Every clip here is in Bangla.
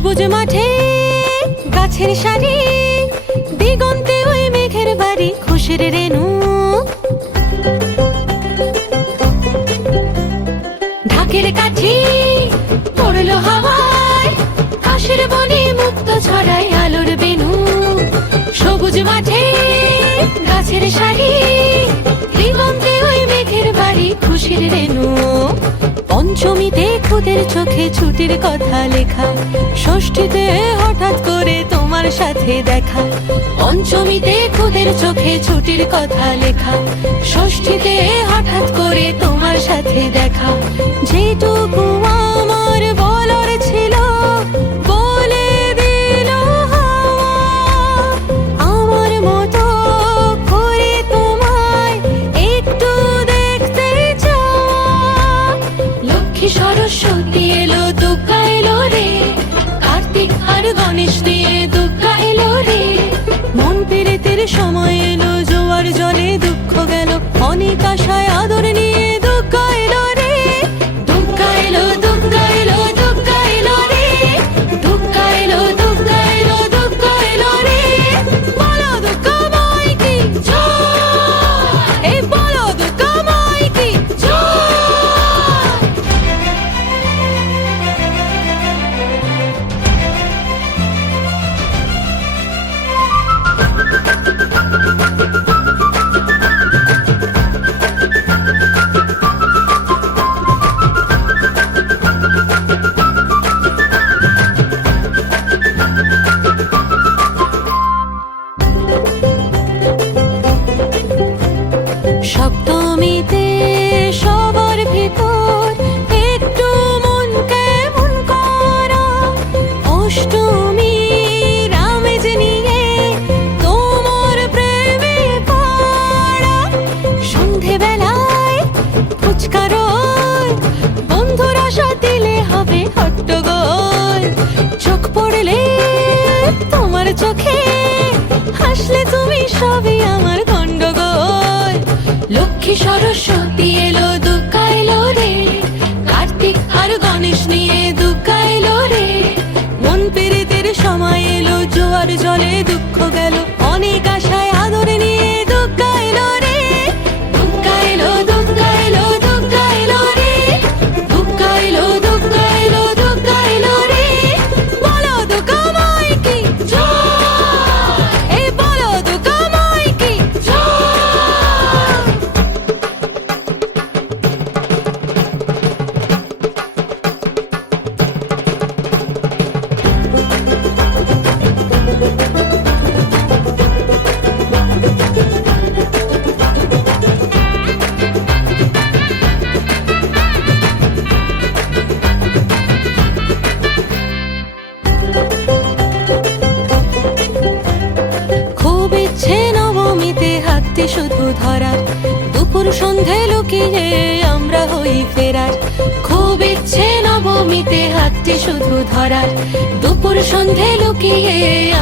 সবুজ মাঠে গাছের সারি, দিগন্তে ওই মেঘের বাড়ি, খুশির রেণু। ঢাকের কাঠি পড়লো হাওয়ায়, কাশের বনে মুক্ত ছড়ায় আলোর বেনু। সবুজ মাঠে গাছের সারি, দিগন্তে ওই মেঘের বাড়ি, খুশির রেণু। পঞ্চমীতে খুদের চোখে ছুটির কথা লেখা, ষষ্ঠীতে হঠাৎ করে তোমার সাথে দেখা। পঞ্চমীতে খুদের চোখে ছুটির কথা লেখা, ষষ্ঠীতে হঠাৎ করে তোমার সাথে দেখা। যেটুকু আমার বলার ছিল বলে দিল হাওয়া, আমার মতো করে তোমায় একটু দেখতে চাওয়া। লক্ষ্মী সরস্বতী এলো, দুর্গা এলো রে, কার্তিক আর গণেশ নিয়ে দুর্গা এলো রে। মন পেরেতের সময় এলো, জোয়ার জলে দুঃখ গেল, অনেক আশায় আদর নিয়ে দুর্গা এলো রে। দুর্গা এলো, দুর্গা এলো, দুর্গা এলো রে, দুর্গা এলো, দুর্গা এলো, দুর্গা এলো রে। বলো দুর্গা মাই কি জয়, এই বলো দুর্গা মাই কি জয়। সপ্তমীতে সবার ভিতর একটু মন কেমন করা, অষ্টমী রামেজ নিয়ে তোমার প্রেমে পড়া। সন্ধেবেলায় ফুচকার বন্ধুরা সব দিলে হবে হট্টগোল। চোখ পড়লে তোমার চোখে, হাসলে তুমি সবই আমার গন্ডগোল। লক্ষ্মী সরস্বতী এলো, দুর্গা এলো রে, কার্তিক আর গণেশ নিয়ে দুর্গা এলো রে। মন পেরেতের সময় এলো, জোয়ার জলে দুঃখ গেল, অনেক আশায় আদর নিয়ে দুর্গা এলো রে। দুর্গা এলো, দুর্গা এলো, দুর্গা এলো রে, দুর্গা এলো, দুর্গা এলো, দুর্গা এলো রে। বলো দুর্গা মাই কি জয়, এই বলো দুর্গা মাই কি জয়। খুব ইচ্ছে নবমীতে হাতে শুধু ধরার, দুপুর সন্ধে লুকিয়ে আমরা হই ফেরার। খুব ইচ্ছে নবমীতে হাতে শুধু ধরার, দুপুর সন্ধে লুকিয়ে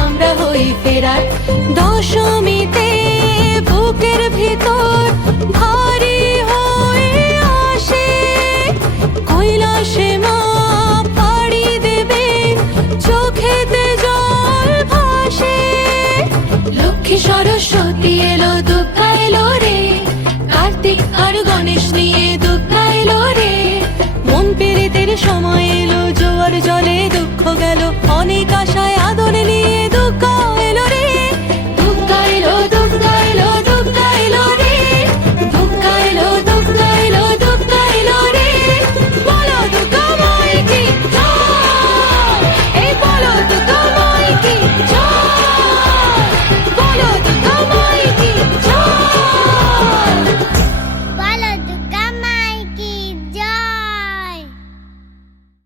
আমরা হই ফেরার। দশমীতে বুকের ভিতর ভারী হয়ে আসে, কৈলাসে মা পাড়ি দেবেন, চোখেতে জল ভাসে। লক্ষ্মী সরস্বতী এলো, দুর্গা এলো রে, কার্তিক আর গণেশ নিয়ে দুর্গা এলো রে। মন পেরেতের সময়